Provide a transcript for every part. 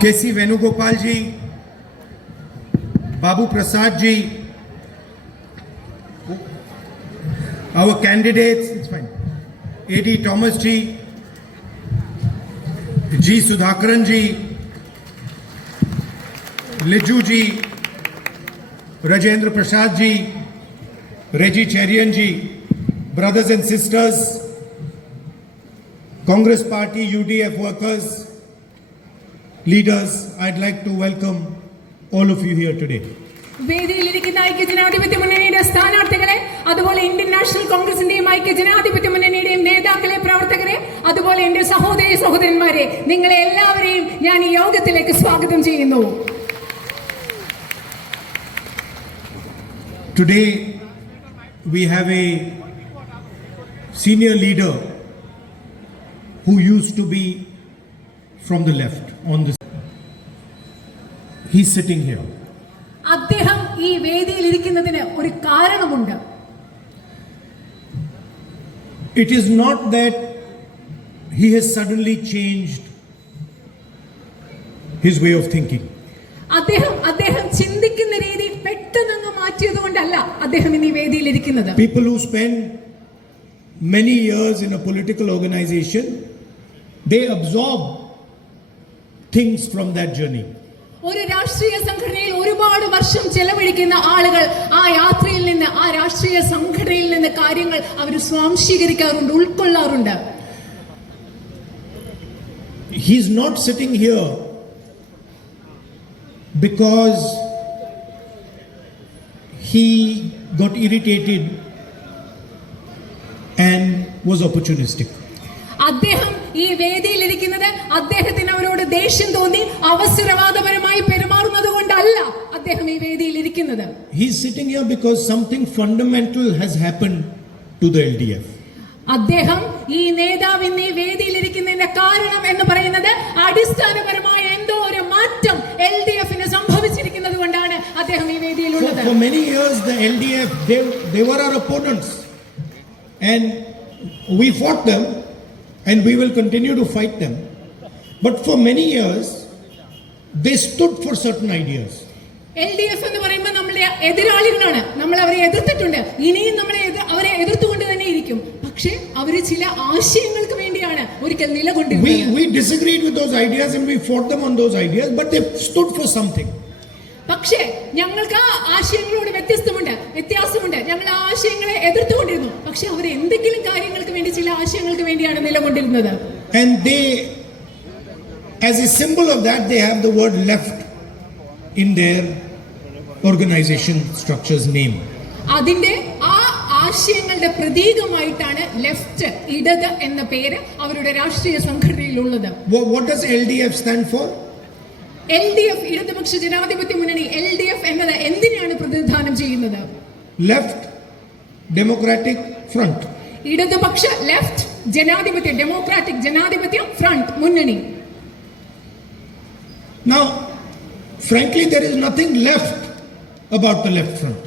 K.C. Venugopal ji, Babu Prasad ji, our candidates, it's fine, A.D. Thomas ji, G. Sudhakaran ji, Liju ji, Rajendra Prasad ji, Reggie Cherian ji, brothers and sisters, Congress Party, UDF workers, leaders, I'd like to welcome all of you here today. വേദിയിലിരിക്കുന്ന ഐക്യജനാധിപത്യ മുന്നണിയുടെ സ്ഥാനാർത്ഥികളെ, അതുപോലെ Indian national കോൺഗ്രസിന്റെയും ഐക്യജനാധിപത്യ മുന്നണിയുടെയും നേതാക്കളെ, പ്രവർത്തകരെ, അതുപോലെ എന്റെ സഹോദരി സഹോദരന്മാരെ, നിങ്ങളെ എല്ലാവരെയും ഞാൻ ഈ യോഗത്തിലേക്ക് സ്വാഗതം ചെയ്യുന്നു. Today we have a senior leader who used to be from the left on this. He's sitting here. അദ്ദേഹം ഈ വേദിയിൽ ഇരിക്കുന്നതിന് ഒരു കാരണമുണ്ട്. It is not that he has suddenly changed his way of thinking. അദ്ദേഹം ചിന്തിക്കുന്ന രീതി പെട്ടെന്ന് മാറ്റിയതുകൊണ്ടല്ല അദ്ദേഹം ഈ വേദിയിൽ ഇരിക്കുന്നത്. People who spend many years in a political organization, they absorb things from that journey. ഒരു രാഷ്ട്രീയ സംഘടനയിൽ ഒരുപാട് വർഷം ചെലവഴിക്കുന്ന ആളുകൾ ആ യാത്രയിൽ നിന്ന്, ആ രാഷ്ട്രീയ സംഘടനയിൽ നിന്ന് കാര്യങ്ങൾ അവർ സ്വാംശീകരിക്കാറുണ്ട്, ഉൾക്കൊള്ളാറുണ്ട്. He is not sitting here because he got irritated and was opportunistic. അദ്ദേഹം ഈ വേദിയിൽ ഇരിക്കുന്നത് അദ്ദേഹത്തിന് അവരോട് ദേഷ്യം തോന്നി അവസരവാദപരമായി പെരുമാറുന്നത് കൊണ്ടല്ല അദ്ദേഹം ഈ വേദിയിൽ ഇരിക്കുന്നത്. He is sitting here because something fundamental has happened to the LDF. അദ്ദേഹം ഈ നേതാവ് ഇന്ന് ഈ വേദിയിൽ ഇരിക്കുന്നതിന്റെ കാരണം എന്ന് പറയുന്നത് അടിസ്ഥാനപരമായ എന്തോ ഒരു മാറ്റം LDF-ന് സംഭവിച്ചിരിക്കുന്നത് കൊണ്ടാണ് അദ്ദേഹം ഈ വേദിയിലുള്ളത്. For many years the LDF they were our opponents and we fought them and we will continue to fight them, but for many years they stood for certain ideas. LDF എന്ന് പറയുമ്പോൾ നമ്മളെ എതിരാളികളാണ്, നമ്മൾ അവരെ എതിർത്തിട്ടുണ്ട്, ഇനിയും അവരെ എതിർത്തുകൊണ്ട് തന്നെ ഇരിക്കും. പക്ഷേ അവര് ചില ആശയങ്ങൾക്ക് വേണ്ടിയാണ് ഒരിക്കൽ നിലകൊണ്ടിരുന്നത്. We disagreed with those ideas and we fought them on those ideas, but they stood for something. പക്ഷേ ഞങ്ങൾക്ക് ആ ആശയങ്ങളോട് വ്യത്യാസമുണ്ട്. ഞങ്ങൾ ആ ആശയങ്ങളെ എതിർത്തുകൊണ്ടിരുന്നു. പക്ഷെ അവർ എന്തെങ്കിലും കാര്യങ്ങൾക്ക് വേണ്ടി, ചില ആശയങ്ങൾക്ക് വേണ്ടിയാണ് നിലകൊണ്ടിരുന്നത്. And they, as a symbol of that, they have the word left in their organization structure's name. അതിന്റെ ആ ആശയങ്ങളുടെ പ്രതീകമായിട്ടാണ് ലെഫ്റ്റ്, ഇടത് എന്ന പേര് അവരുടെ രാഷ്ട്രീയ സംഘടനയിലുള്ളത്. What does LDF stand for? LDF, ഇടതുപക്ഷ ജനാധിപത്യ മുന്നണി. LDF എന്നത് എന്തിനാണ് പ്രതിനിധാനം ചെയ്യുന്നത്? Left Democratic Front. ഇടതുപക്ഷ, ലെഫ്റ്റ്, ജനാധിപത്യ, ഡെമോക്രാറ്റിക് ജനാധിപത്യ ഫ്രണ്ട്, മുന്നണി. Now, frankly, there is nothing left about the left front.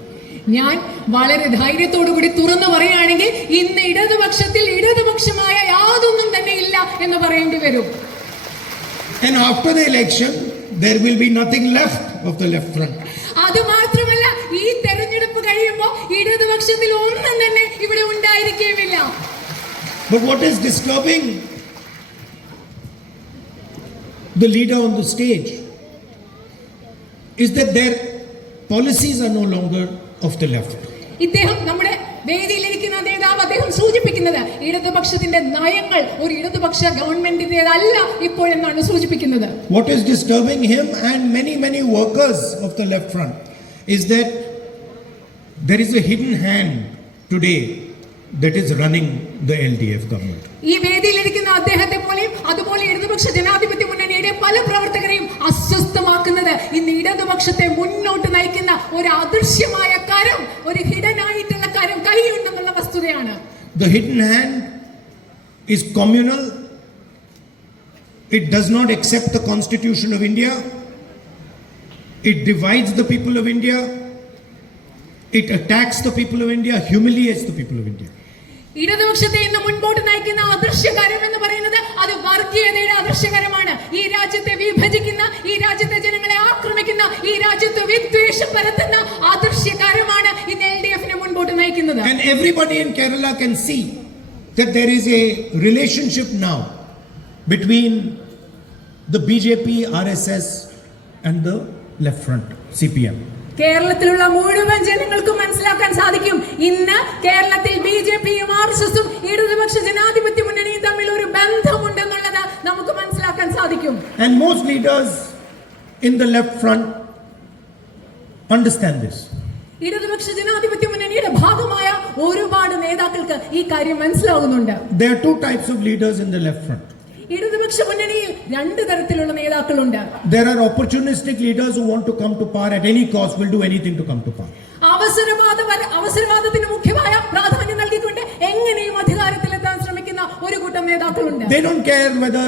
ഞാൻ വളരെ ധൈര്യത്തോടുകൂടി തുറന്നു പറയുകയാണെങ്കിൽ ഇന്ന് ഇടതുപക്ഷത്തിൽ ഇടതുപക്ഷമായ യാതൊന്നും തന്നെ ഇല്ല എന്ന് പറയേണ്ടി വരും. And after the election, there will be nothing left of the left front. അത് മാത്രമല്ല, ഈ തെരഞ്ഞെടുപ്പ് കഴിയുമ്പോൾ ഇടതുപക്ഷത്തിൽ ഒന്നും തന്നെ ഇവിടെ ഉണ്ടായിരിക്കുകയില്ല. But what is disturbing the leader on the stage is that their policies are no longer of the left. ഇദ്ദേഹം നമ്മുടെ വേദിയിലിരിക്കുന്ന നേതാവ് അദ്ദേഹം സൂചിപ്പിക്കുന്നത് ഇടതുപക്ഷത്തിന്റെ നയങ്ങൾ ഒരു ഇടതുപക്ഷ ഗവൺമെന്റിന്റേതല്ല ഇപ്പോഴെന്നാണ് സൂചിപ്പിക്കുന്നത്. What is disturbing him and many workers of the left front is that there is a hidden hand today that is running the LDF government. ഈ വേദിയിലിരിക്കുന്ന അദ്ദേഹത്തെ പോലെയും അതുപോലെ ഇടതുപക്ഷ ജനാധിപത്യ മുന്നണിയുടെ പല പ്രവർത്തകരെയും അസ്വസ്ഥമാക്കുന്നത് ഇന്ന് ഇടതുപക്ഷത്തെ മുന്നോട്ട് നയിക്കുന്ന ഒരു അദൃശ്യമായ കരം, ഒരു ഹിഡൻ ആയിട്ടുള്ള കരം കൈയുണ്ടെന്നുള്ള വസ്തുതയാണ്. The hidden hand is communal. It does not accept the Constitution of India. It divides the people of India. It attacks the people of India, humiliates the people of India. ഇടതുപക്ഷത്തെ ഇന്ന് മുൻപോട്ട് നയിക്കുന്ന അദൃശ്യകരം എന്ന് പറയുന്നത് അത് വർഗീയതയുടെ അദൃശ്യകരമാണ്. ഈ രാജ്യത്തെ വിഭജിക്കുന്ന, ഈ രാജ്യത്തെ ജനങ്ങളെ ആക്രമിക്കുന്ന, ഈ രാജ്യത്ത് വിദ്വേഷം പരത്തുന്ന ആദർശകാരമാണ് ഇന്ന് LDF-നെ മുൻപോട്ട് നയിക്കുന്നത്. And everybody in Kerala can see that there is a relationship now between the BJP, RSS and the left front, CPM. കേരളത്തിലുള്ള മുഴുവൻ ജനങ്ങൾക്കും മനസ്സിലാക്കാൻ സാധിക്കും, ഇന്ന് കേരളത്തിൽ BJPയും RSSും ഇടതുപക്ഷ ജനാധിപത്യ മുന്നണിയും തമ്മിൽ ഒരു ബന്ധമുണ്ടെന്നുള്ളത് നമുക്ക് മനസ്സിലാക്കാൻ സാധിക്കും. And most leaders in the left front understand this. ഇടതുപക്ഷ ജനാധിപത്യ മുന്നണിയുടെ ഭാഗമായ ഒരുപാട് നേതാക്കൾക്ക് ഈ കാര്യം മനസ്സിലാകുന്നുണ്ട്. There are two types of leaders in the left front. ഇടതുപക്ഷ മുന്നണിയിൽ രണ്ട് തരത്തിലുള്ള നേതാക്കളുണ്ട്. There are opportunistic leaders who want to come to power at any cost, will do anything to come to power. അവസരവാദത്തിന് മുഖ്യമായ പ്രാധാന്യം നൽകിക്കൊണ്ട് എങ്ങനെയും അധികാരത്തിലെത്താൻ ശ്രമിക്കുന്ന ഒരു കൂട്ടം നേതാക്കളുണ്ട്. They don't care whether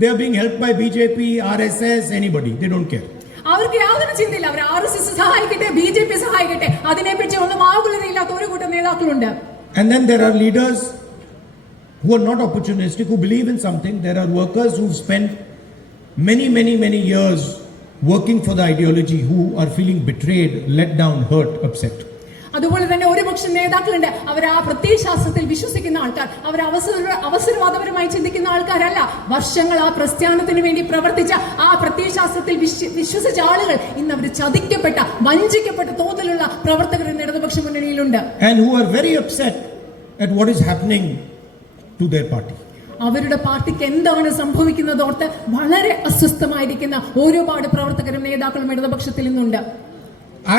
they are being helped by BJP, RSS, anybody. They don't care. അവർക്ക് യാതൊരു ചിന്തയില്ല. അവർ RSS സഹായിക്കട്ടെ, BJP സഹായിക്കട്ടെ, അതിനെപ്പറ്റി ഒന്നും ആകുലതയില്ലാത്ത ഒരു കൂട്ടം നേതാക്കളുണ്ട്. And then there are leaders who are not opportunistic, who believe in something. There are workers who spent many years working for the ideology, who are feeling betrayed, let down, hurt, upset. അതുപോലെ തന്നെ ഒരുപക്ഷം നേതാക്കളുണ്ട്, അവർ ആ പ്രത്യയശാസ്ത്രത്തിൽ വിശ്വസിക്കുന്ന ആൾക്കാർ, അവർ അവസരവാദപരമായി ചിന്തിക്കുന്ന ആൾക്കാരല്ല. വർഷങ്ങൾ ആ പ്രസ്ഥാനത്തിന് വേണ്ടി പ്രവർത്തിച്ച, ആ പ്രത്യയശാസ്ത്രത്തിൽ വിശ്വസിച്ച ആളുകൾ ഇന്ന് അവർ ചതിക്കപ്പെട്ട, വഞ്ചിക്കപ്പെട്ട തോതിലുള്ള പ്രവർത്തകർ ഇന്ന് ഇടതുപക്ഷ മുന്നണിയിലുണ്ട്. And who are very upset at what is happening to their party. അവരുടെ പാർട്ടിക്ക് എന്താണ് സംഭവിക്കുന്നത് ഓർത്ത് വളരെ അസ്വസ്ഥമായിരിക്കുന്ന ഒരുപാട് പ്രവർത്തകരും നേതാക്കളും ഇടതുപക്ഷത്തിൽ നിന്നുണ്ട്.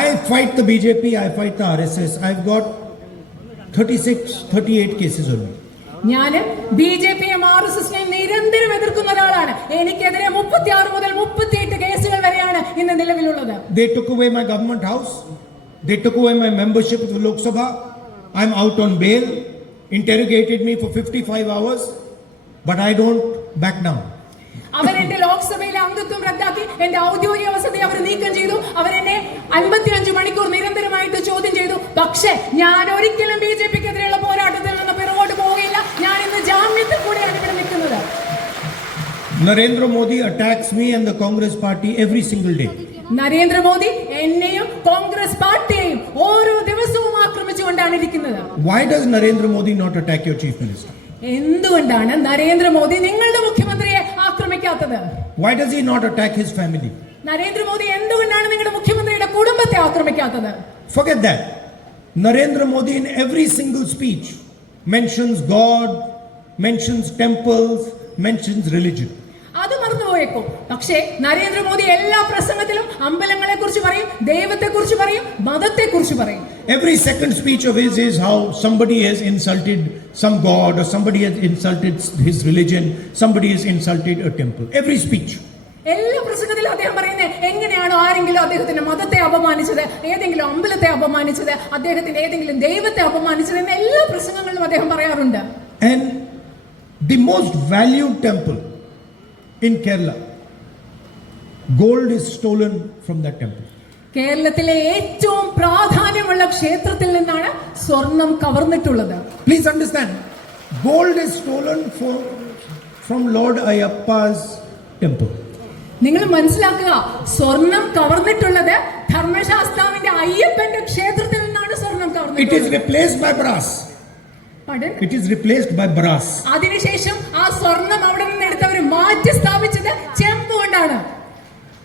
I fight the BJP, I fight the RSS. I've got 38 cases on me. ഞാൻ BJPയും RSSനെയും നിരന്തരം എതിർക്കുന്ന ഒരാളാണ്. എനിക്കെതിരെ 36 മുതൽ 38 കേസുകൾ വരെയാണ് ഇന്ന് നിലവിലുള്ളത്. They took away my government house. They took away my membership of the Lok Sabha. I'm out on bail. Interrogated me for 55 hours. But I don't back down. അവരെന്റെ ലോക്സഭയിലെ അംഗത്വം റദ്ദാക്കി, എന്റെ ഔദ്യോഗിക വസതി അവർ നീക്കം ചെയ്തു. അവരെന്നെ 55 മണിക്കൂർ നിരന്തരമായിട്ട് ചോദ്യം ചെയ്തു. പക്ഷേ ഞാൻ ഒരിക്കലും BJPക്കെതിരെയുള്ള പോരാട്ടത്തിൽ നിന്ന് പിറകോട്ട് പോവുകയില്ല. ഞാൻ ഇന്ന് ജാമ്യത്തിൽ കൂടെയാണ് ഇവിടെ നിൽക്കുന്നത്. Narendra Modi attacks me and the Congress party every single day. Narendra Modi എന്നെയും കോൺഗ്രസ് പാർട്ടിയെയും ഓരോ ദിവസവും ആക്രമിച്ചുകൊണ്ടാണ് ഇരിക്കുന്നത്. Why does Narendra Modi not attack your chief minister? എന്തുകൊണ്ടാണ് നരേന്ദ്രമോദി നിങ്ങളുടെ മുഖ്യമന്ത്രിയെ ആക്രമിക്കാത്തത്? Why does he not attack his family? Narendra Modi എന്തുകൊണ്ടാണ് നിങ്ങളുടെ മുഖ്യമന്ത്രിയുടെ കുടുംബത്തെ ആക്രമിക്കാത്തത്? Forget that. Narendra Modi in every single speech mentions God, mentions temples, mentions religion. അത് മറന്നുപോയേക്കും. പക്ഷേ നരേന്ദ്രമോദി എല്ലാ പ്രസംഗത്തിലും അമ്പലങ്ങളെ കുറിച്ച് പറയും, ദൈവത്തെ കുറിച്ച് പറയും, മതത്തെ കുറിച്ച് പറയും. Every second speech of his is how somebody has insulted some god, or somebody has insulted his religion, somebody has insulted a temple. Every speech. എല്ലാ പ്രസംഗത്തിലും അദ്ദേഹം പറയുന്നത് എങ്ങനെയാണോ ആരെങ്കിലും അദ്ദേഹത്തിന്റെ മതത്തെ അപമാനിച്ചത്, ഏതെങ്കിലും അമ്പലത്തെ അപമാനിച്ചത്, അദ്ദേഹത്തിന്റെ ഏതെങ്കിലും ദൈവത്തെ അപമാനിച്ചത് എന്ന് എല്ലാ പ്രസംഗങ്ങളിലും അദ്ദേഹം പറയാറുണ്ട്. And the most valued temple in Kerala, gold is stolen from that temple. കേരളത്തിലെ ഏറ്റവും പ്രാധാന്യമുള്ള ക്ഷേത്രത്തിൽ നിന്നാണ് സ്വർണം കവർന്നിട്ടുള്ളത്. Please understand, gold is stolen from Lord Ayyappa's temple. നിങ്ങൾ മനസ്സിലാക്കുക, സ്വർണം കവർന്നിട്ടുള്ളത് ധർമ്മശാസ്താവിന്റെ അയ്യപ്പന്റെ ക്ഷേത്രത്തിൽ നിന്നാണ് സ്വർണം It is കവർന്നിട്ടുള്ളത്. replaced by brass. Pardon? It is replaced by brass. അതിനുശേഷം ആ സ്വർണം അവിടെ നിന്ന് എടുത്തവർ മാറ്റി സ്ഥാപിച്ചത് ചെമ്പ് കൊണ്ടാണ്.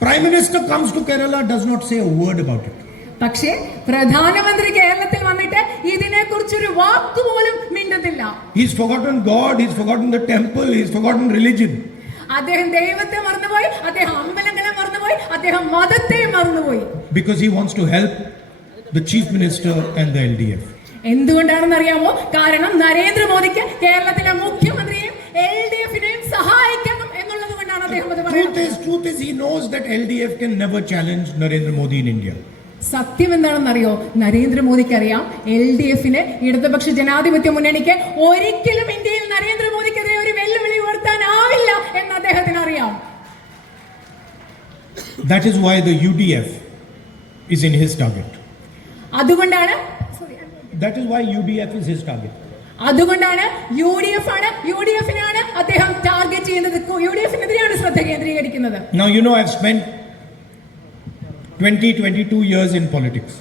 Prime Minister comes to Kerala, does not say a word about it. പക്ഷേ പ്രധാനമന്ത്രി കേരളത്തിൽ വന്നിട്ട് ഇതിനെ കുറിച്ചൊരു വാക്ക് പോലും മിണ്ടുന്നില്ല. He's forgotten God, he's forgotten the temple, he's forgotten religion. അദ്ദേഹം ദൈവത്തെ മറന്നുപോയി, അദ്ദേഹം അമ്പലങ്ങളെ മറന്നുപോയി, അദ്ദേഹം മതത്തെ മറന്നുപോയി. Because he wants to help the chief minister and the LDF. എന്തുകൊണ്ടാണെന്ന് അറിയാമോ? കാരണം നരേന്ദ്രമോദിക്ക് കേരളത്തിലെ മുഖ്യമന്ത്രിയെയും LDFനെയും സഹായിക്കണം എന്നുള്ളത് കൊണ്ടാണ് അദ്ദേഹം അത് പറയുന്നത്. Truth is he knows that LDF can never challenge Narendra Modi in India. സത്യം എന്താണെന്നറിയോ? നരേന്ദ്രമോദിക്ക് അറിയാം, LDFന് ഇടതുപക്ഷ ജനാധിപത്യ മുന്നണിക്ക് ഒരിക്കലും ഇന്ത്യയിൽ നരേന്ദ്രമോദിക്കെതിരെ ഒരു വെല്ലുവിളി ഉയർത്താനാവില്ല എന്ന് അദ്ദേഹത്തിന് അറിയാം. That is why the UDF is in his target. അതുകൊണ്ടാണ് That is why UDF is his target. അതുകൊണ്ടാണ് UDF നെയാണ് അദ്ദേഹം ടാർഗറ്റ് ചെയ്യുന്നത്. UDF-നെതിരെയാണ് ശ്രദ്ധ കേന്ദ്രീകരിക്കുന്നത്. Now you know I've spent 22 years in politics.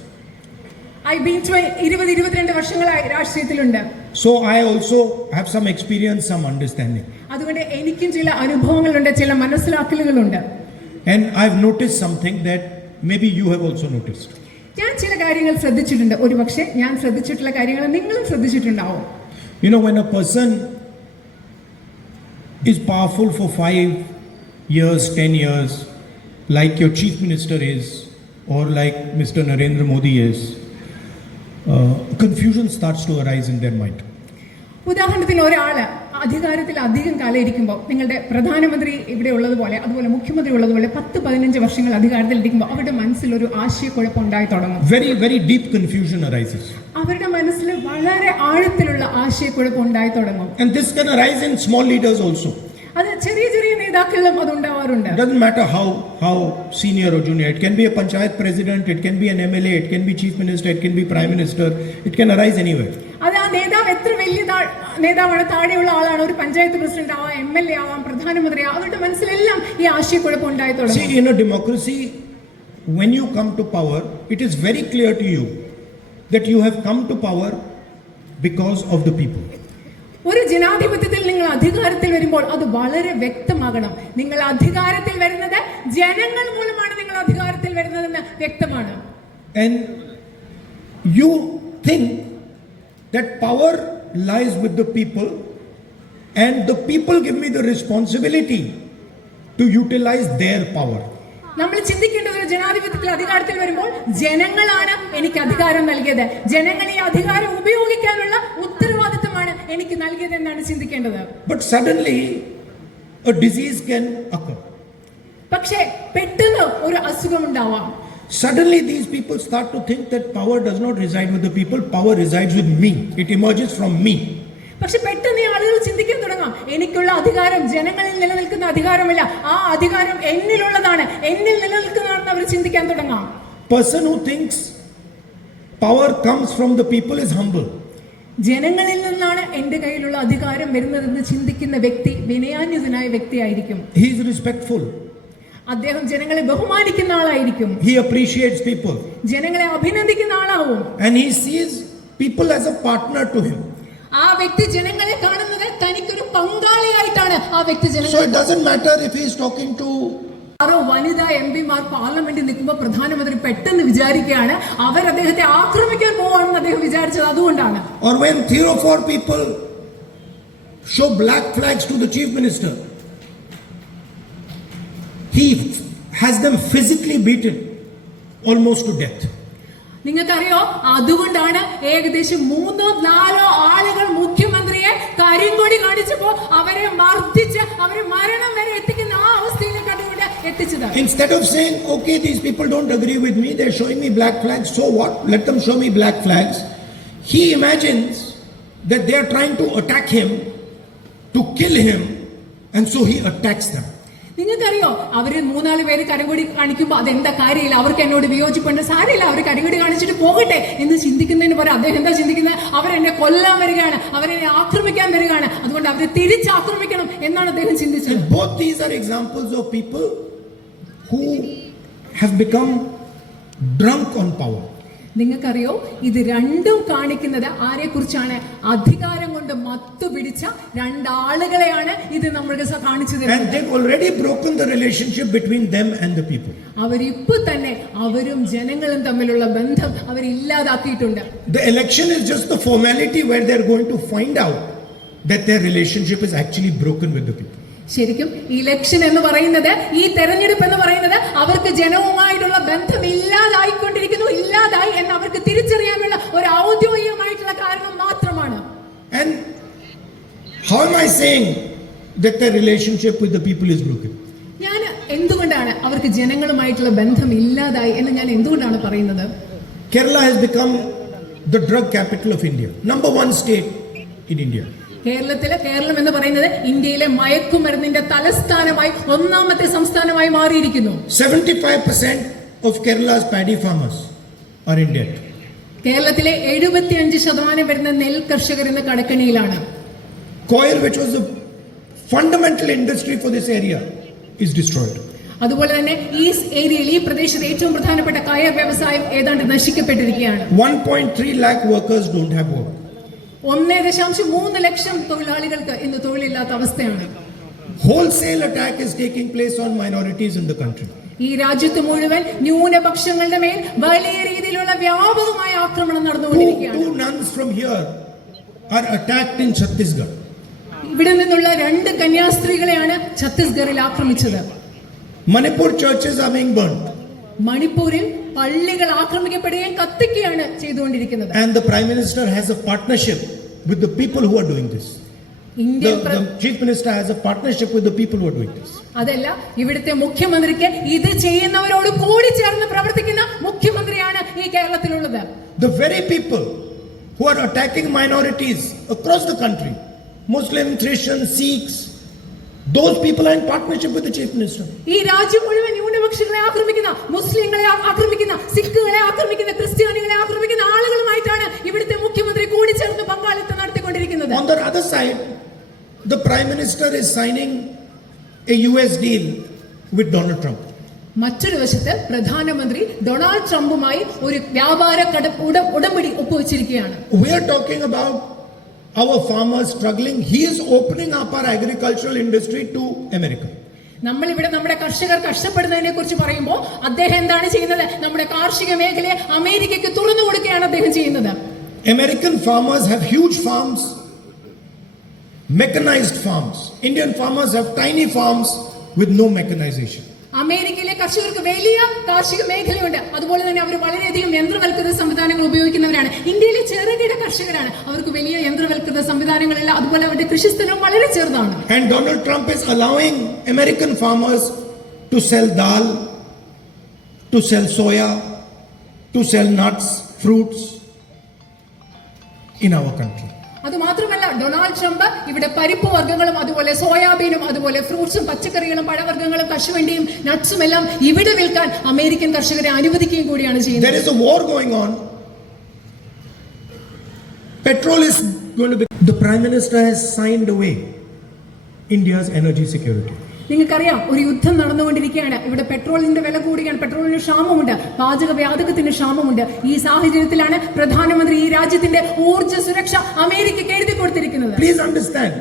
I've been 22 വർഷങ്ങളായി രാഷ്ട്രീയത്തിലുണ്ട്. So I also have some experience, some understanding. അതുകൊണ്ട് എനിക്കും ചില അനുഭവങ്ങളുണ്ട്, ചില മനസ്സിലാക്കലുകളുണ്ട്. And I've noticed something that maybe you have also noticed. ഞാൻ ചില കാര്യങ്ങൾ ശ്രദ്ധിച്ചിട്ടുണ്ട്. ഒരുപക്ഷെ ഞാൻ ശ്രദ്ധിച്ചിട്ടുള്ള കാര്യങ്ങൾ നിങ്ങളും ശ്രദ്ധിച്ചിട്ടുണ്ടാവും. You know, when a person is powerful for 5 years, 10 years, like your chief minister is, or like Mr. Narendra Modi is, confusion starts to arise in their mind. ഉദാഹരണത്തിന് ഒരാള് അധികാരത്തിൽ അധികം കാലം ഇരിക്കുമ്പോൾ, നിങ്ങളുടെ പ്രധാനമന്ത്രി ഇവിടെ ഉള്ളതുപോലെ, അതുപോലെ മുഖ്യമന്ത്രി ഉള്ളതുപോലെ 10-15 വർഷങ്ങൾ അധികാരത്തിൽ ഇരിക്കുമ്പോൾ അവരുടെ മനസ്സിൽ ഒരു ആശയക്കുഴപ്പം ഉണ്ടായി തുടങ്ങും. Very, very deep confusion arises. അവരുടെ മനസ്സിൽ വളരെ ആഴത്തിലുള്ള ആശയക്കുഴപ്പം ഉണ്ടായി തുടങ്ങും. And this can arise in small leaders also. അത് ചെറിയ ചെറിയ നേതാക്കളിലും അത് ഉണ്ടാവാറുണ്ട്. It doesn't matter how senior or junior. It can be a panchayat president, it can be an MLA, it can be chief minister, it can be prime minister. It can arise anywhere. അത് ആ നേതാവ് എത്ര വലിയ നേതാവാണ്, താഴെയുള്ള ആളാണ്, ഒരു panchayat president ആവാം, MLA ആവാം, പ്രധാനമന്ത്രി ആവാം, അവരുടെ മനസ്സിലെല്ലാം ഈ ആശയക്കുഴപ്പം ഉണ്ടായി തുടങ്ങും. See, in a democracy, when you come to power, it is very clear to you that you have come to power because of the people. ഒരു ജനാധിപത്യത്തിൽ നിങ്ങൾ അധികാരത്തിൽ വരുമ്പോൾ അത് വളരെ വ്യക്തമാകണം. നിങ്ങൾ അധികാരത്തിൽ വരുന്നത് ജനങ്ങൾ മൂലമാണ്, നിങ്ങൾ അധികാരത്തിൽ വരുന്നതെന്ന് വ്യക്തമാണ്. And you think that power lies with the people, and the people give me the responsibility to utilize their power. നമ്മൾ ചിന്തിക്കേണ്ടത് ഒരു ജനാധിപത്യത്തിൽ അധികാരത്തിൽ വരുമ്പോൾ ജനങ്ങളാണ് എനിക്ക് അധികാരം നൽകിയത്, ജനങ്ങൾ ഈ അധികാരം ഉപയോഗിക്കാനുള്ള ഉത്തരവാദിത്തമാണ് എനിക്ക് നൽകിയത് എന്നാണ് ചിന്തിക്കേണ്ടത്. But suddenly a disease can occur. പക്ഷേ പെട്ടെന്ന് ഒരു അസുഖം ഉണ്ടാവാം. Suddenly these people start to think that power does not reside with the people, power resides with me. It emerges from me. പക്ഷെ പെട്ടെന്ന് ഈ ആളുകൾ ചിന്തിക്കാൻ തുടങ്ങാം, എനിക്കുള്ള അധികാരം ജനങ്ങളിൽ നിലനിൽക്കുന്ന അധികാരമല്ല, ആ അധികാരം എന്നിലുള്ളതാണ്, എന്നിൽ നിലനിൽക്കുന്നതാണെന്ന് അവർ ചിന്തിക്കാൻ തുടങ്ങാം. Person who thinks power comes from the people is humble. ജനങ്ങളിൽ നിന്നാണ് എന്റെ കയ്യിലുള്ള അധികാരം വരുന്നതെന്ന് ചിന്തിക്കുന്ന വ്യക്തി വിനയാന്വിതനായ വ്യക്തിയായിരിക്കും. He is respectful. അദ്ദേഹം ജനങ്ങളെ ബഹുമാനിക്കുന്ന ആളായിരിക്കും. He appreciates people. ജനങ്ങളെ അഭിനന്ദിക്കുന്ന ആളാവും. And he sees people as a partner to him. ആ വ്യക്തി ജനങ്ങളെ കാണുന്നത് തനിക്കൊരു പങ്കാളിയായിട്ടാണ് ആ വ്യക്തി So ജനങ്ങളെ. it doesn't matter if he is talking to ആരോ വനിതാ MP-മാർ പാർലമെന്റിൽ നിൽക്കുമ്പോൾ പ്രധാനമന്ത്രി പെട്ടെന്ന് വിചാരിക്കുകയാണ് അവർ അദ്ദേഹത്തെ ആക്രമിക്കാൻ പോവാണെന്ന് അദ്ദേഹം വിചാരിച്ചത് അതുകൊണ്ടാണ്. or when 3 or 4 people show black flags to the chief minister, he has them physically beaten almost to death. നിങ്ങൾക്കറിയോ, അതുകൊണ്ടാണ് ഏകദേശം 3-4 ആളുകൾ മുഖ്യമന്ത്രിയെ കരിങ്കൊടി കാണിച്ചപ്പോ അവരെ മർദ്ദിച്ച് അവരെ മരണം വരെ എത്തിക്കുന്ന ആ അവസ്ഥയിലേക്ക് അതുകൊണ്ട് എത്തിച്ചത്. Instead of saying, okay, these people don't agree with me, they're showing me black flags, so what? Let them show me black flags. He imagines that they are trying to attack him, to kill him, and so he attacks them. നിങ്ങൾക്കറിയോ, അവര് 3-4 പേര് കരിങ്കൊടി കാണിക്കുമ്പോൾ അതെന്താ കാര്യമില്ല, അവർക്ക് എന്നോട് വിയോജിപ്പുണ്ട്, സാരമില്ല, അവർ കരിങ്കൊടി കാണിച്ചിട്ട് പോകട്ടെ എന്ന് ചിന്തിക്കുന്നതിന് പോലെ അദ്ദേഹം എന്താ ചിന്തിക്കുന്നത്, അവരെന്നെ കൊല്ലാൻ വരികയാണ്, അവരെന്നെ ആക്രമിക്കാൻ വരികയാണ്, അതുകൊണ്ട് അവരെ തിരിച്ചാക്രമിക്കണം എന്നാണ് അദ്ദേഹം ചിന്തിച്ചത്. And both these are examples of people who have become drunk on power. നിങ്ങൾക്കറിയോ, ഇത് രണ്ടും കാണിക്കുന്നത് ആരെക്കുറിച്ചാണ്? അധികാരം കൊണ്ട് മത്തുപിടിച്ച 2 ആളുകളെയാണ് ഇത് നമ്മൾക്ക് കാണിച്ചു And തരുന്നത്. they've already broken the relationship between them and the people. അവരിപ്പോ തന്നെ അവരും ജനങ്ങളും തമ്മിലുള്ള ബന്ധം അവരില്ലാതാക്കിയിട്ടുണ്ട്. The election is just the formality where they're going to find out that their relationship is actually broken with the people. ശരിക്കും election എന്ന് പറയുന്നത്, ഈ തെരഞ്ഞെടുപ്പ് എന്ന് പറയുന്നത് അവർക്ക് ജനവുമായിട്ടുള്ള ബന്ധം ഇല്ലാതായിക്കൊണ്ടിരിക്കുന്നു, ഇല്ലാതായി എന്ന് അവർക്ക് തിരിച്ചറിയാനുള്ള ഒരു ഔദ്യോഗികമായിട്ടുള്ള കാരണം മാത്രമാണ്. And how am I saying that their relationship with the people is broken? ഞാൻ എന്തുകൊണ്ടാണ് അവർക്ക് ജനങ്ങളുമായിട്ടുള്ള ബന്ധം ഇല്ലാതായി എന്ന് ഞാൻ എന്തുകൊണ്ടാണ് പറയുന്നത്? Kerala has become the drug capital of India. Number 1 state in India. Keralam എന്ന് പറയുന്നത് ഇന്ത്യയിലെ മയക്കുമരുന്നിന്റെ തലസ്ഥാനമായി 1ാമത്തെ സംസ്ഥാനമായി മാറിയിരിക്കുന്നു. 75% of Kerala's paddy farmers are in debt. കേരളത്തിലെ 75% വരുന്ന നെൽ കർഷകർ ഇന്ന് കടക്കണിയിലാണ്. Coir, which was the fundamental industry for this area, is destroyed. അതുപോലെ തന്നെ ഈ ഏരിയയിൽ ഈ പ്രദേശത്ത് ഏറ്റവും പ്രധാനപ്പെട്ട കയർ വ്യവസായം ഏതാണ്ട് നശിക്കപ്പെട്ടിരിക്കുകയാണ്. 1.3 lakh workers don't have work. 1.3 ലക്ഷം തൊഴിലാളികൾക്ക് ഇന്ന് തൊഴിലില്ലാത്ത അവസ്ഥയാണ്. Wholesale attack is taking place on minorities in the country. ഈ രാജ്യത്ത് മുഴുവൻ ന്യൂനപക്ഷങ്ങളുടെ മേൽ വലിയ രീതിയിലുള്ള വ്യാപകമായ ആക്രമണം നടന്നുകൊണ്ടിരിക്കുകയാണ്. Two nuns from here are attacked in Chhattisgarh. ഇവിടെ നിന്നുള്ള 2 കന്യാസ്ത്രീകളെയാണ് ഛത്തീസ്ഗറിൽ ആക്രമിച്ചത്. Manipur churches are being burnt. മണിപ്പൂരിൽ പള്ളികൾ ആക്രമിക്കപ്പെടുകയും കത്തിക്കുകയാണ് ചെയ്തുകൊണ്ടിരിക്കുന്നത്. And the Prime Minister has a partnership with the people who are doing this. The Chief Minister has a partnership with the people who are doing this. അതല്ല, ഇവിടുത്തെ മുഖ്യമന്ത്രിക്ക് ഇത് ചെയ്യുന്നവരോട് കൂടി ചേർന്ന് പ്രവർത്തിക്കുന്ന മുഖ്യമന്ത്രിയാണ് ഈ കേരളത്തിലുള്ളത്. The very people who are attacking minorities across the country, Muslim, Christian, Sikhs, those people are in partnership with the Chief Minister. ഈ രാജ്യം മുഴുവൻ ന്യൂനപക്ഷങ്ങളെ ആക്രമിക്കുന്ന, മുസ്ലിങ്ങളെ ആക്രമിക്കുന്ന, സിഖുകളെ ആക്രമിക്കുന്ന, ക്രിസ്ത്യാനികളെ ആക്രമിക്കുന്ന ആളുകളുമായിട്ടാണ് ഇവിടുത്തെ മുഖ്യമന്ത്രി കൂടി ചേർന്ന് പങ്കാളിത്തം നടത്തിക്കൊണ്ടിരിക്കുന്നത്. On the other side, the Prime Minister is signing a US deal with Donald Trump. മറ്റൊരു വശത്ത് പ്രധാനമന്ത്രി ഡൊണാൾഡ് ട്രംപുമായി ഒരു വ്യാപാര ഉടമ്പടി ഒപ്പുവെച്ചിരിക്കുകയാണ്. We are talking about our farmers struggling. He is opening up our agricultural industry to America. നമ്മൾ ഇവിടെ നമ്മുടെ കർഷകർ കഷ്ടപ്പെടുന്നതിനെ കുറിച്ച് പറയുമ്പോൾ അദ്ദേഹം എന്താണ് ചെയ്യുന്നത്? നമ്മുടെ കാർഷിക മേഖലയെ അമേരിക്കയ്ക്ക് തുറന്നു കൊടുക്കുകയാണ് അദ്ദേഹം ചെയ്യുന്നത്. American farmers have huge farms, mechanized farms. Indian farmers have tiny farms with no mechanization. അമേരിക്കയിലെ കർഷകർക്ക് വലിയ കാർഷിക മേഖലയുണ്ട്, അതുപോലെ തന്നെ അവർ വളരെയധികം യന്ത്രവൽകൃത സംവിധാനങ്ങൾ ഉപയോഗിക്കുന്നവരാണ്. ഇന്ത്യയിലെ ചെറുകിട കർഷകരാണ്, അവർക്ക് വലിയ യന്ത്രവൽകൃത സംവിധാനങ്ങളില്ല, അതുപോലെ അവരുടെ കൃഷിസ്ഥലം വളരെ ചെറുതാണ്. And Donald Trump is allowing American farmers to sell dal, to sell soya, to sell nuts, fruits in our country. അത് മാത്രമല്ല, ഡൊണാൾഡ് ട്രംപ് ഇവിടെ പരിപ്പ് വർഗ്ഗങ്ങളും അതുപോലെ സോയാബീനും അതുപോലെ ഫ്രൂട്ട്സും പച്ചക്കറികളും പഴവർഗ്ഗങ്ങളും കശുവണ്ടിയും നട്ട്സും എല്ലാം ഇവിടെ വിൽക്കാൻ അമേരിക്കൻ കർഷകരെ അനുവദിക്കുകയും കൂടിയാണ് ചെയ്യുന്നത്. There is a war going on. Petrol is going to be. The Prime Minister has signed away India's energy security. നിങ്ങൾക്കറിയാം, ഒരു യുദ്ധം നടന്നുകൊണ്ടിരിക്കുകയാണ്. ഇവിടെ പെട്രോളിന്റെ വില കൂടുകയാണ്, പെട്രോളിന് ക്ഷാമമുണ്ട്, പാചകവാതകത്തിന് ക്ഷാമമുണ്ട്. ഈ സാഹചര്യത്തിലാണ് പ്രധാനമന്ത്രി ഈ രാജ്യത്തിന്റെ ഊർജ്ജ സുരക്ഷ അമേരിക്കയ്ക്ക് എഴുതി കൊടുത്തിരിക്കുന്നത്. Please understand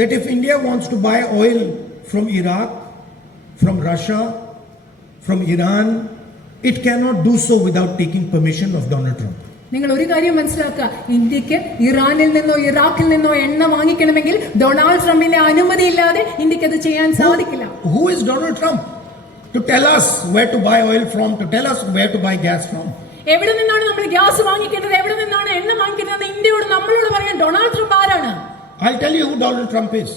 that if India wants to buy oil from Iraq, from Russia, from Iran, it cannot do so without taking permission of Donald Trump. നിങ്ങൾ ഒരു കാര്യം മനസ്സിലാക്കുക, ഇന്ത്യക്ക് ഇറാനിൽ നിന്നോ ഇറാഖിൽ നിന്നോ എണ്ണ വാങ്ങിക്കണമെങ്കിൽ ഡൊണാൾഡ് ട്രംപിന്റെ അനുമതി ഇല്ലാതെ ഇന്ത്യക്ക് അത് ചെയ്യാൻ സാധിക്കില്ല. Who is Donald Trump to tell us where to buy oil from, to tell us where to buy gas from? എവിടെ നിന്നാണ് നമ്മൾ ഗ്യാസ് വാങ്ങിക്കേണ്ടത്, എവിടെ നിന്നാണ് എണ്ണ വാങ്ങിക്കേണ്ടത് ഇന്ത്യയോട് നമ്മളോട് പറയാൻ ഡൊണാൾഡ് ട്രംപ് ആരാണ്? I'll tell you who Donald Trump is.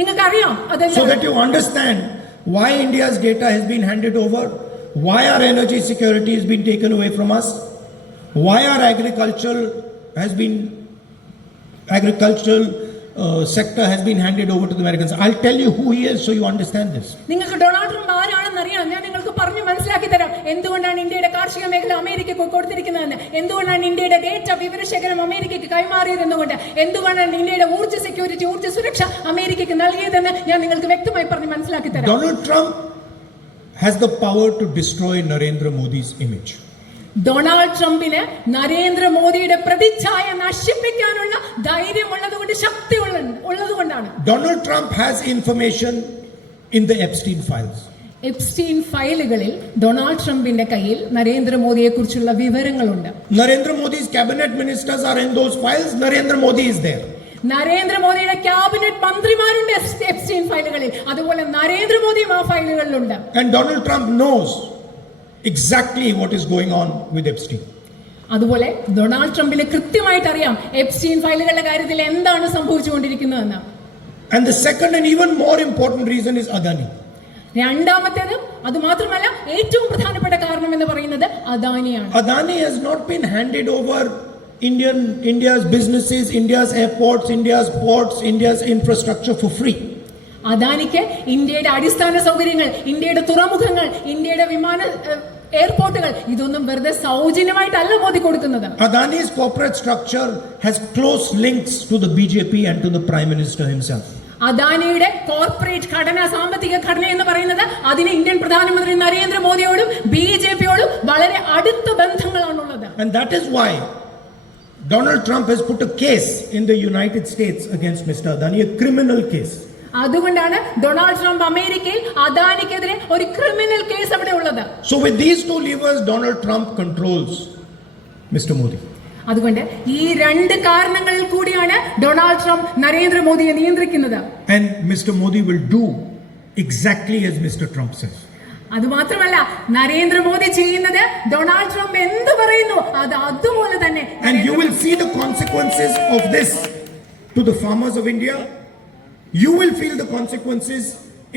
നിങ്ങൾക്കറിയാം അതല്ല. So that you understand why India's data has been handed over, why our energy security has been taken away from us, why our agricultural sector has been handed over to the Americans. I'll tell you who he is so you understand this. നിങ്ങൾക്ക് Donald Trump ആരാണെന്ന് അറിയണം. ഞാൻ നിങ്ങൾക്ക് പറഞ്ഞു മനസ്സിലാക്കി തരാം എന്തുകൊണ്ടാണ് ഇന്ത്യയുടെ കാർഷിക മേഖല അമേരിക്കയ്ക്ക് കൊടുത്തിരിക്കുന്നതെന്ന്, എന്തുകൊണ്ടാണ് ഇന്ത്യയുടെ ഡേറ്റ വിവരശേഖരം അമേരിക്കയ്ക്ക് കൈമാറിയതെന്നുകൊണ്ട്, എന്തുകൊണ്ടാണ് ഇന്ത്യയുടെ ഊർജ്ജ സെക്യൂരിറ്റി, ഊർജ്ജ സുരക്ഷ അമേരിക്കയ്ക്ക് നൽകിയതെന്ന് ഞാൻ നിങ്ങൾക്ക് വ്യക്തമായി പറഞ്ഞ് മനസ്സിലാക്കി തരാം. Donald Trump has the power to destroy Narendra Modi's image. Donald ട്രംപിന് നരേന്ദ്രമോദിയുടെ പ്രതിച്ഛായ നശിപ്പിക്കാനുള്ള ധൈര്യമുള്ളതുകൊണ്ട്, ശക്തി ഉള്ളതുകൊണ്ടാണ്. Donald Trump has information in the Epstein files. Epstein ഫയലുകളിൽ ഡൊണാൾഡ് ട്രംപിന്റെ കയ്യിൽ നരേന്ദ്രമോദിയെ കുറിച്ചുള്ള വിവരങ്ങളുണ്ട്. Narendra Modi's cabinet ministers are in those files. Narendra Modi is there. നരേന്ദ്രമോദിയുടെ ക്യാബിനറ്റ് മന്ത്രിമാരുണ്ട് എപ്സ്റ്റീൻ ഫയലുകളിൽ, അതുപോലെ നരേന്ദ്രമോദിയും ആ ഫയലുകളിലുണ്ട്. And Donald Trump knows exactly what is going on with Epstein. അതുപോലെ ഡൊണാൾഡ് ട്രംപിന് കൃത്യമായിട്ട് അറിയാം എപ്സ്റ്റീൻ ഫയലുകളുടെ കാര്യത്തിൽ എന്താണ് സംഭവിച്ചുകൊണ്ടിരിക്കുന്നതെന്ന്. And the second and even more important reason is Adani. രണ്ടാമത്തേത്, അത് മാത്രമല്ല ഏറ്റവും പ്രധാനപ്പെട്ട കാരണം എന്ന് പറയുന്നത് അദാനിയാണ്. Adani has not been handed over India's businesses, India's airports, India's ports, India's infrastructure for free. അദാനിക്ക് ഇന്ത്യയുടെ അടിസ്ഥാന സൗകര്യങ്ങൾ, ഇന്ത്യയുടെ തുറമുഖങ്ങൾ, ഇന്ത്യയുടെ എയർപോർട്ടുകൾ, ഇതൊന്നും വെറുതെ സൗജന്യമായിട്ടല്ല മോദി കൊടുക്കുന്നത്. Adani's corporate structure has close links to the BJP and to the Prime Minister himself. അദാനിയുടെ കോർപ്പറേറ്റ് ഘടന, സാമ്പത്തിക ഘടന എന്ന് പറയുന്നത് അതിന് ഇന്ത്യൻ പ്രധാനമന്ത്രി നരേന്ദ്രമോദിയോടും BJPയോടും വളരെ അടുത്ത ബന്ധങ്ങളാണുള്ളത്. And that is why Donald Trump has put a case in the United States against Mr. Adani, a criminal case. അതുകൊണ്ടാണ് ഡൊണാൾഡ് ട്രംപ് അമേരിക്കയിൽ അദാനിക്കെതിരെ ഒരു ക്രിമിനൽ കേസ് അവിടെ ഉള്ളത്. So with these two levers, Donald Trump controls Mr. Modi. അതുകൊണ്ട് ഈ രണ്ട് കാരണങ്ങളിൽ കൂടിയാണ് ഡൊണാൾഡ് ട്രംപ് നരേന്ദ്രമോദിയെ നിയന്ത്രിക്കുന്നത്. And Mr. Modi will do exactly as Mr. Trump says. അതുമാത്രമല്ല, നരേന്ദ്രമോദി ചെയ്യുന്നത് ഡൊണാൾഡ് ട്രംപ് എന്ത് പറയുന്നു അത് അതുപോലെ തന്നെ. And you will see the consequences of this to the farmers of India. You will feel the consequences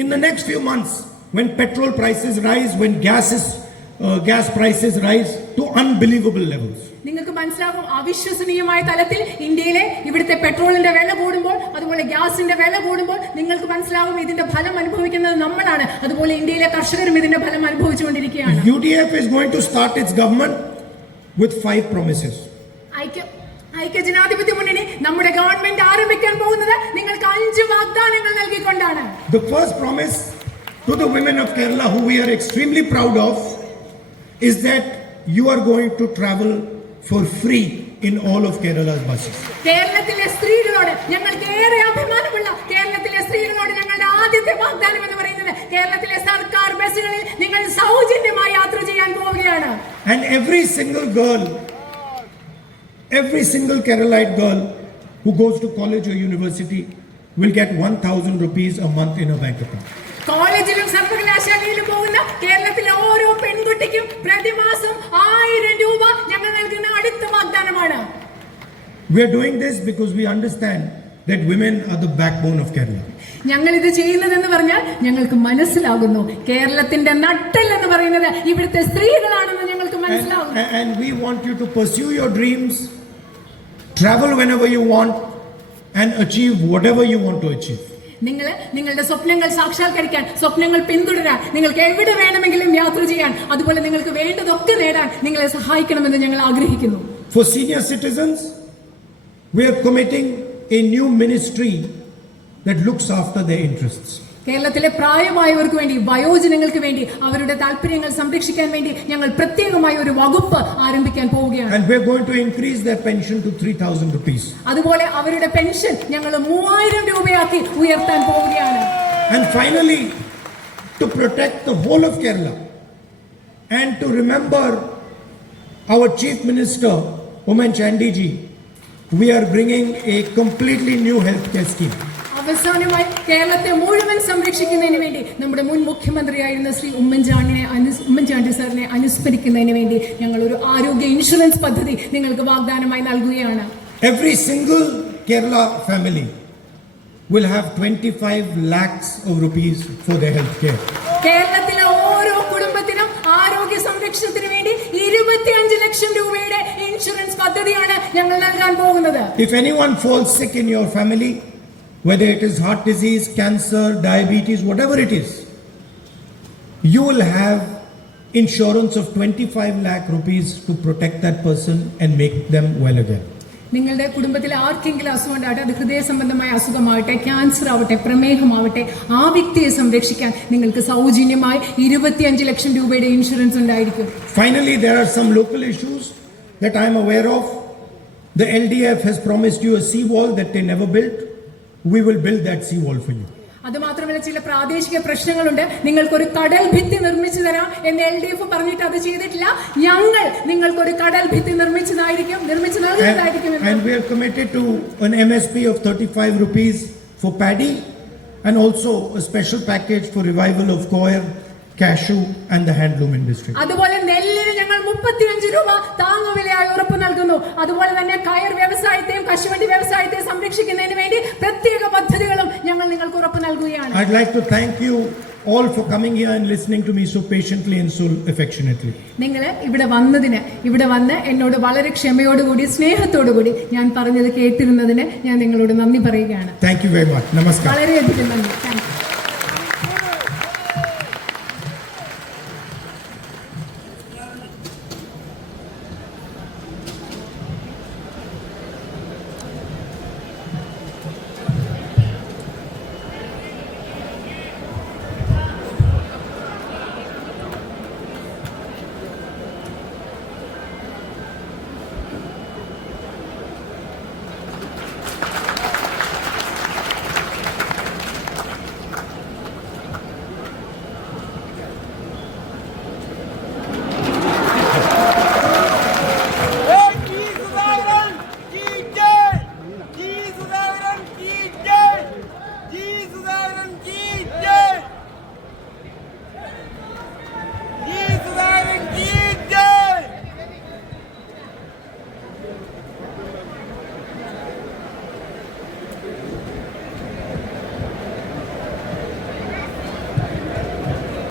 in the next few months when petrol prices rise, when gas prices rise to unbelievable levels. നിങ്ങൾക്ക് മനസ്സിലാകും, അവിശ്വസനീയമായ തലത്തിൽ ഇന്ത്യയിലെ ഇവിടുത്തെ പെട്രോളിന്റെ വില കൂടുമ്പോൾ, അതുപോലെ ഗ്യാസിന്റെ വില കൂടുമ്പോൾ നിങ്ങൾക്ക് മനസ്സിലാകും ഇതിന്റെ ഫലം അനുഭവിക്കുന്നത് നമ്മളാണ്. അതുപോലെ ഇന്ത്യയിലെ കർഷകരും ഇതിന്റെ ഫലം അനുഭവിച്ചുകൊണ്ടിരിക്കുകയാണ്. UDF is going to start its government with 5 promises. ഐക്യ ജനാധിപത്യ മുന്നണി നമ്മുടെ ഗവൺമെന്റ് ആരംഭിക്കാൻ പോകുന്നത് നിങ്ങൾക്ക് 5 വാഗ്ദാനങ്ങൾ നൽകിക്കൊണ്ടാണ്. The first promise to the women of Kerala, who we are extremely proud of, is that you are going to travel for free in all of Kerala's buses. കേരളത്തിലെ സ്ത്രീകളോട് ഞങ്ങൾക്ക് ഏറെ അഭിമാനമുള്ള കേരളത്തിലെ സ്ത്രീകളോട് ഞങ്ങളുടെ ആദ്യത്തെ വാഗ്ദാനം എന്ന് പറയുന്നത് കേരളത്തിലെ സർക്കാർ ബസ്സുകളിൽ നിങ്ങൾ സൗജന്യമായി യാത്ര ചെയ്യാൻ പോവുകയാണ്. And every single Keralite girl who goes to college or university will get 1,000 rupees a month in her bank account. കോളേജിലും സർവകലാശാലയിലും പോകുന്ന കേരളത്തിലെ ഓരോ പെൺകുട്ടിക്കും പ്രതിമാസം 1000 രൂപ ഞങ്ങൾ നൽകുന്ന അടുത്ത വാഗ്ദാനമാണ്. We are doing this because we understand that women are the backbone of Kerala. ഞങ്ങൾ ഇത് ചെയ്യുന്നതെന്ന് പറഞ്ഞാൽ ഞങ്ങൾക്ക് മനസ്സിലാകുന്നു കേരളത്തിന്റെ നട്ടെൽ എന്ന് പറയുന്നത് ഇവിടുത്തെ സ്ത്രീകളാണെന്ന് ഞങ്ങൾക്ക് മനസ്സിലാകുന്നു. And we want you to pursue your dreams, travel whenever you want, and achieve whatever you want to achieve. നിങ്ങളുടെ സ്വപ്നങ്ങൾ സാക്ഷാത്കരിക്കാൻ, സ്വപ്നങ്ങൾ പിന്തുടരാൻ, നിങ്ങൾക്ക് എവിടെ വേണമെങ്കിലും യാത്ര ചെയ്യാൻ, അതുപോലെ നിങ്ങൾക്ക് വേണ്ടതൊക്കെ നേടാൻ നിങ്ങളെ സഹായിക്കണമെന്ന് ഞങ്ങൾ ആഗ്രഹിക്കുന്നു. For senior citizens, we are committing a new ministry that looks after their interests. കേരളത്തിലെ പ്രായമായവർക്ക് വേണ്ടി, വയോജനങ്ങൾക്ക് വേണ്ടി, അവരുടെ താല്പര്യങ്ങൾ സംരക്ഷിക്കാൻ വേണ്ടി ഞങ്ങൾ പ്രത്യേകമായ ഒരു വകുപ്പ് ആരംഭിക്കാൻ പോവുകയാണ്. And we are going to increase their pension to 3,000 rupees. അതുപോലെ അവരുടെ പെൻഷൻ ഞങ്ങൾ 3000 രൂപയാക്കി ഉയർത്താൻ പോവുകയാണ്. And finally, to protect the whole of Kerala and to remember our Chief Minister, Oommen Chandy ji, we are bringing a completely new healthcare scheme. അവസാനമായി കേരളത്തെ മുഴുവൻ സംരക്ഷിക്കുന്നതിന് വേണ്ടി നമ്മുടെ മുൻ മുഖ്യമന്ത്രിയായിരുന്ന ശ്രീ ഉമ്മൻചാണ്ടി സാറിനെ അനുസ്മരിക്കുന്നതിന് വേണ്ടി ഞങ്ങൾ ഒരു ആരോഗ്യ ഇൻഷുറൻസ് പദ്ധതി നിങ്ങൾക്ക് വാഗ്ദാനമായി നൽകുകയാണ്. Every single Kerala family will have 25 lakhs of rupees for their health care. കേരളത്തിലെ ഓരോ കുടുംബത്തിനും ആരോഗ്യ സംരക്ഷണത്തിന് വേണ്ടി 25 ലക്ഷം രൂപയുടെ ഇൻഷുറൻസ് പദ്ധതിയാണ് ഞങ്ങൾ നൽകാൻ പോകുന്നത്. If anyone falls sick in your family, whether it is heart disease, cancer, diabetes, whatever it is, you will have insurance of 25 lakh rupees to protect that person and make them well again. നിങ്ങളുടെ കുടുംബത്തിലെ ആർക്കെങ്കിലും അസുഖം ഉണ്ടാകട്ടെ, അത് ഹൃദയ സംബന്ധമായ അസുഖമാവട്ടെ, cancer ആവട്ടെ, പ്രമേഹമാവട്ടെ, ആ വ്യക്തിയെ സംരക്ഷിക്കാൻ നിങ്ങൾക്ക് സൗജന്യമായി 25 ലക്ഷം രൂപയുടെ ഇൻഷുറൻസ് ഉണ്ടായിരിക്കും. Finally, there are some local issues that I am aware of. The LDF has promised you a sea wall that they never built. We will build that sea wall for you. അതുമാത്രമല്ല, ചില പ്രാദേശിക പ്രശ്നങ്ങളുണ്ട്. നിങ്ങൾക്കൊരു കടൽ ഭിത്തി നിർമ്മിച്ചു തരാം എന്ന് LDF പറഞ്ഞിട്ട് അത് ചെയ്തിട്ടില്ല. ഞങ്ങൾ നിങ്ങൾക്കൊരു കടൽ ഭിത്തി നിർമ്മിച്ചു നൽകുന്നതായിരിക്കും. And we are committed to an MSP of 35 rupees for paddy and also a special package for revival of coir, cashew and the handloom industry. അതുപോലെ നെല്ലിന് ഞങ്ങൾ 35 രൂപ താങ്ങുവിലയായി ഉറപ്പ് നൽകുന്നു. അതുപോലെ തന്നെ കയർ വ്യവസായത്തെയും കശുവണ്ടി വ്യവസായത്തെയും സംരക്ഷിക്കുന്നതിന് വേണ്ടി പ്രത്യേക പദ്ധതികളും ഞങ്ങൾ നിങ്ങൾക്ക് ഉറപ്പ് നൽകുകയാണ്. I'd like to thank you all for coming here and listening to me so patiently and so affectionately. നിങ്ങൾ ഇവിടെ വന്ന് എന്നോട് വളരെ ക്ഷമയോടുകൂടി സ്നേഹത്തോടുകൂടി ഞാൻ പറഞ്ഞത് കേട്ടിരുന്നതിന് ഞാൻ നിങ്ങളോട് നന്ദി പറയുകയാണ്. Thank you very much. Namaskar. വളരെയധികം നന്ദി. Thank you.